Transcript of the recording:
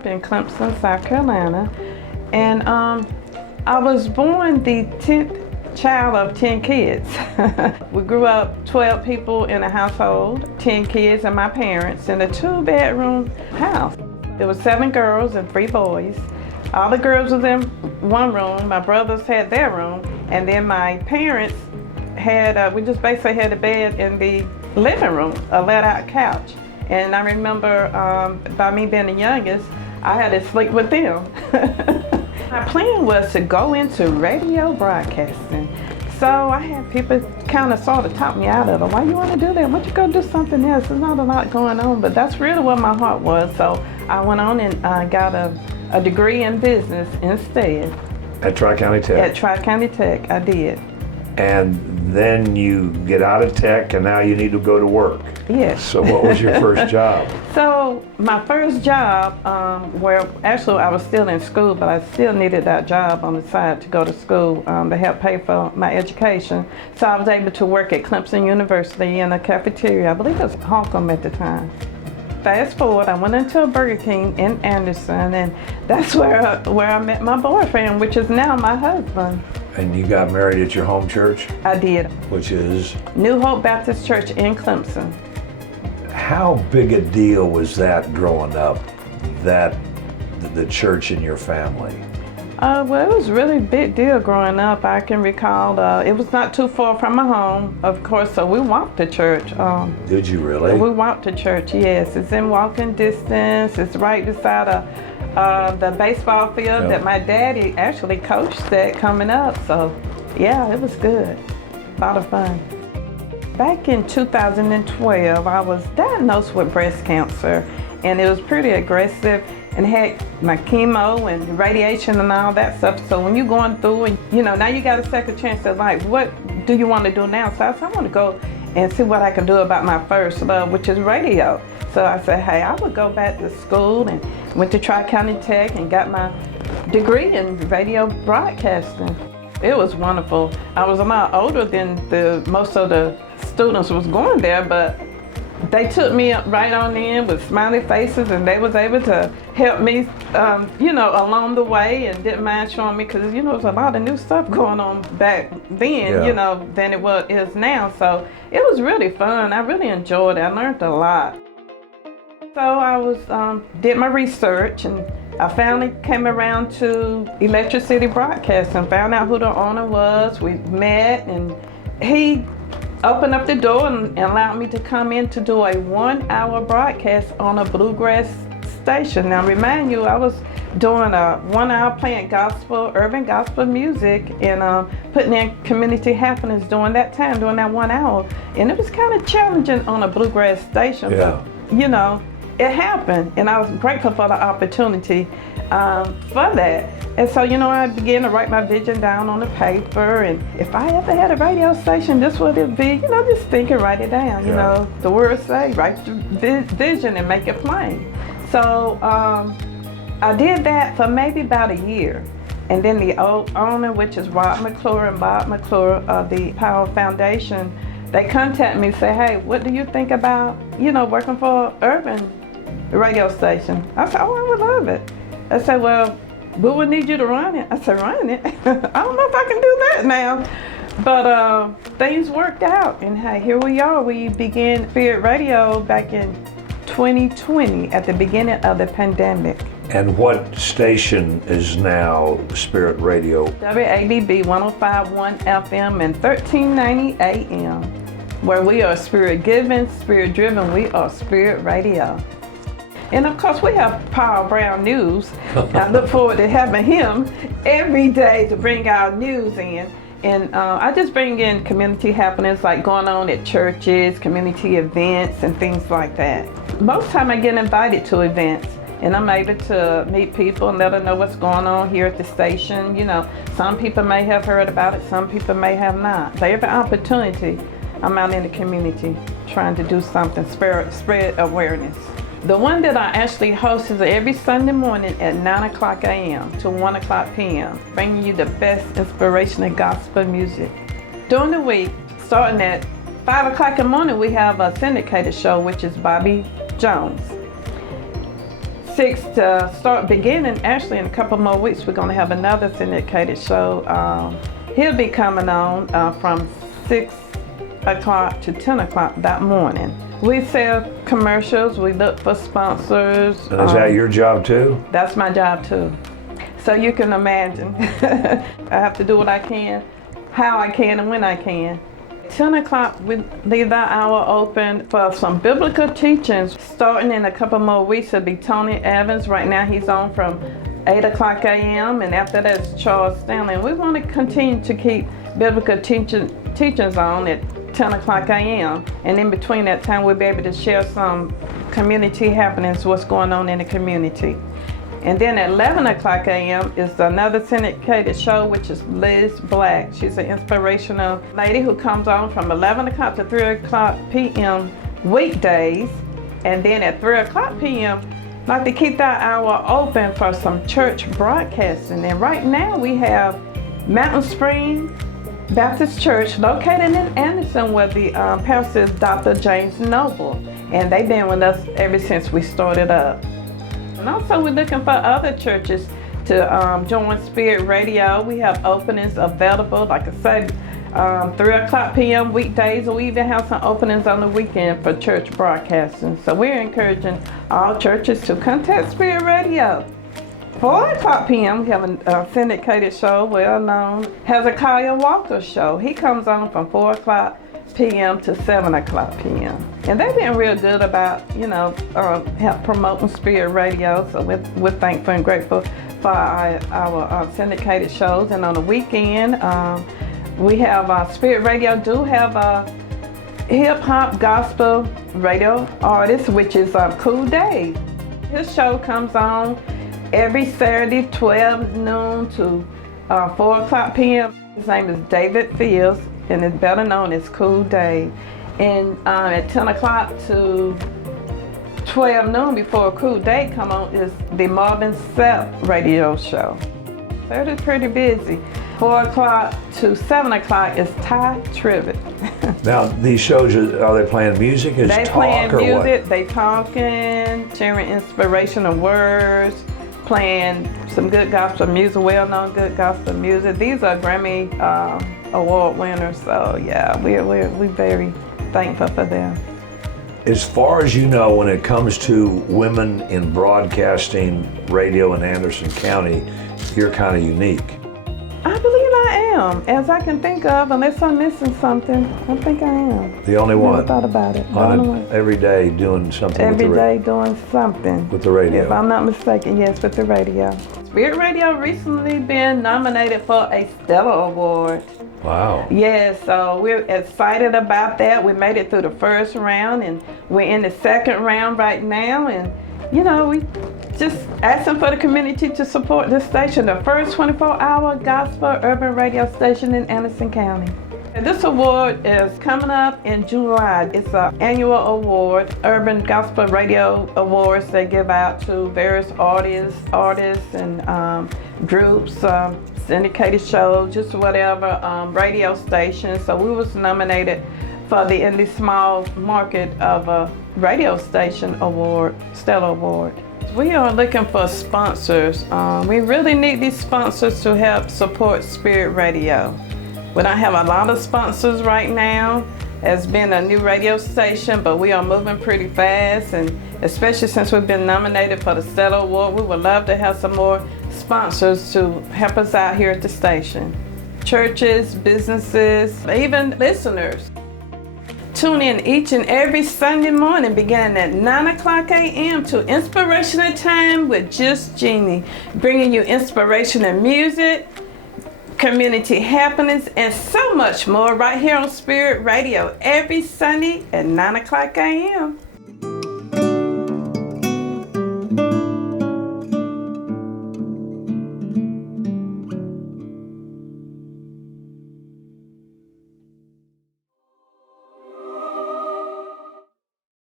up in Clemson, South Carolina, and I was born the 10th child of 10 kids. We grew up 12 people in a household, 10 kids and my parents in a 2-bedroom house. There were 7 girls and 3 boys. All the girls was in one room, my brothers had their room, and then my parents had, we just basically had a bed in the living room, a let-out couch. And I remember by me being the youngest, I had to sleep with them. My plan was to go into radio broadcasting. So I had people kind of sort of talk me out of it. Why you want to do that? Why don't you go do something else? There's not a lot going on, but that's really what my heart was. So I went on and got a degree in business instead. At Tri-County Tech? At Tri-County Tech, I did. And then you get out of tech and now you need to go to work. Yes. So what was your first job? So my first job, where actually I was still in school, but I still needed that job on the side to go to school to help pay for my education. So I was able to work at Clemson University in a cafeteria. I believe it was Holcomb at the time. Fast forward, I went into a Burger King in Anderson, and that's where I met my boyfriend, which is now my husband. And you got married at your home church? I did. Which is? New Hope Baptist Church in Clemson. How big a deal was that growing up, that the church in your family? Well, it was really a big deal growing up. I can recall it was not too far from my home, of course, so we walked to church. Did you really? We walked to church, yes. It's in walking distance. It's right beside the baseball field that my daddy actually coached at coming up. So, yeah, it was good. A lot of fun. Back in 2012, I was diagnosed with breast cancer, and it was pretty aggressive, and had my chemo and radiation and all that stuff. So when you're going through and, now you got a second chance at life, what do you want to do now? So I said, I want to go and see what I can do about my first love, which is radio. So I said, hey, I would go back to school, and went to Tri-County Tech and got my degree in radio broadcasting. It was wonderful. I was a lot older than most of the students was going there, but they took me up right on in with smiley faces, and they was able to help me, along the way, and didn't mind showing me, because, there was a lot of new stuff going on back then, than it is now. So it was really fun. I really enjoyed it. I learned a lot. So I did my research, and I finally came around to Electric City Broadcasting, found out who the owner was. We met, and he opened up the door and allowed me to come in to do a 1-hour broadcast on a bluegrass station. Now, remind you, I was doing a 1 hour playing gospel, urban gospel music, and putting in community happenings during that time, during that 1 hour. And it was kind of challenging on a bluegrass station, but, it happened, and I was grateful for the opportunity for that. And so, I began to write my vision down on the paper, and if I ever had a radio station, this would it be, just think and write it down. The words say, write the vision and make it plain. So I did that for maybe about a year. And then the old owner, which is Bob McClure of the Power Foundation, they contacted me and say, hey, what do you think about, working for urban radio station? I said, oh, I would love it. I said, well, we would need you to run it. I said, run it? I don't know if I can do that now. But things worked out, and hey, here we are. We began Spirit Radio back in 2020 at the beginning of the pandemic. And what station is now Spirit Radio? WABB 105.1 FM and 1390 AM, where we are spirit given, spirit driven. We are Spirit Radio. And of course, we have Paul Brown News. I look forward to having him every day to bring our news in. And I just bring in community happenings like going on at churches, community events, and things like that. Most time I get invited to events, and I'm able to meet people and let them know what's going on here at the station. Some people may have heard about it, some people may have not. So every opportunity, I'm out in the community trying to do something, spread awareness. The one that I actually host is every Sunday morning at 9 o'clock a.m. to 1 o'clock p.m., bringing you the best inspirational gospel music. During the week, starting at 5 o'clock in the morning, we have a syndicated show, which is Bobby Jones. 6 to start beginning. Actually, in a couple more weeks, we're going to have another syndicated show. He'll be coming on from 6 o'clock to 10 o'clock that morning. We sell commercials. We look for sponsors. And is that your job too? That's my job too. So you can imagine, I have to do what I can, how I can, and when I can. 10 o'clock, we leave that hour open for some biblical teachings. Starting in a couple more weeks, it'll be Tony Evans. Right now, he's on from 8 o'clock a.m. and after that, it's Charles Stanley. And we want to continue to keep biblical teachings on at 10 o'clock a.m. And in between that time, we'll be able to share some community happenings, what's going on in the community. And then at 11 o'clock a.m. is another syndicated show, which is Liz Black. She's an inspirational lady who comes on from 11 o'clock to 3 o'clock p.m. weekdays. And then at 3 o'clock p.m., I'd like to keep that hour open for some church broadcasting. And right now we have Mountain Spring Baptist Church located in Anderson, where the pastor is Dr. James Noble. And they've been with us ever since we started up. And also we're looking for other churches to join Spirit Radio. We have openings available, like I said, 3 o'clock p.m. weekdays, or we even have some openings on the weekend for church broadcasting. So we're encouraging all churches to contact Spirit Radio. 4 o'clock p.m. we have a syndicated show, well known, Hezekiah Walker Show. He comes on from 4 o'clock p.m. to 7 o'clock p.m. And they've been real good about, help promoting Spirit Radio. So we're thankful and grateful for our syndicated shows. And on the weekend, we have Spirit Radio do have a hip hop gospel radio artist, which is Cool Dave. His show comes on every Saturday, 12 noon to 4 o'clock p.m. His name is David Fields, and is better known as Cool Dave. And at 10 o'clock to 12 noon, before Cool Dave come on, is the Marvin Sapp radio show. So it is pretty busy. 4 o'clock to 7 o'clock is Ty Trivet. Now, these shows, are they playing music? Is They talk playing or music, what? they talking, sharing inspirational words, playing some good gospel music, well-known good gospel music. These are Grammy award winners, so yeah, we're very thankful for them. As far as you know, when it comes to women in broadcasting radio in Anderson County, you're kind of unique. I believe I am, as I can think of, unless I'm missing something. I think I am. The only Never one. thought about it. The only one. Every day doing something Every with the day doing something. with the radio. If I'm not mistaken, yes, with the radio. Spirit Radio recently been nominated for a Stellar Award. Wow. Yes, so we're excited about that. We made it through the first round, and we're in the second round right now. And we just asking for the community to support this station, the first 24-hour gospel urban radio station in Anderson County. And this award is coming up in July. It's an annual award, Urban Gospel Radio Awards. They give out to various artists and groups, syndicated shows, just whatever, radio stations. So we was nominated for the Indie Small Market of a Radio Station Award, Stellar Award. We are looking for sponsors. We really need these sponsors to help support Spirit Radio. We don't have a lot of sponsors right now. It's been a new radio station, but we are moving pretty fast, and especially since we've been nominated for the Stellar Award, we would love to have some more sponsors to help us out here at the station. Churches, businesses, even listeners. Tune in each and every Sunday morning beginning at 9 o'clock a.m. to Inspirational Time with Just Jeanie, bringing you inspirational music, community happenings, and so much more right here on Spirit Radio every Sunday at 9 o'clock a.m.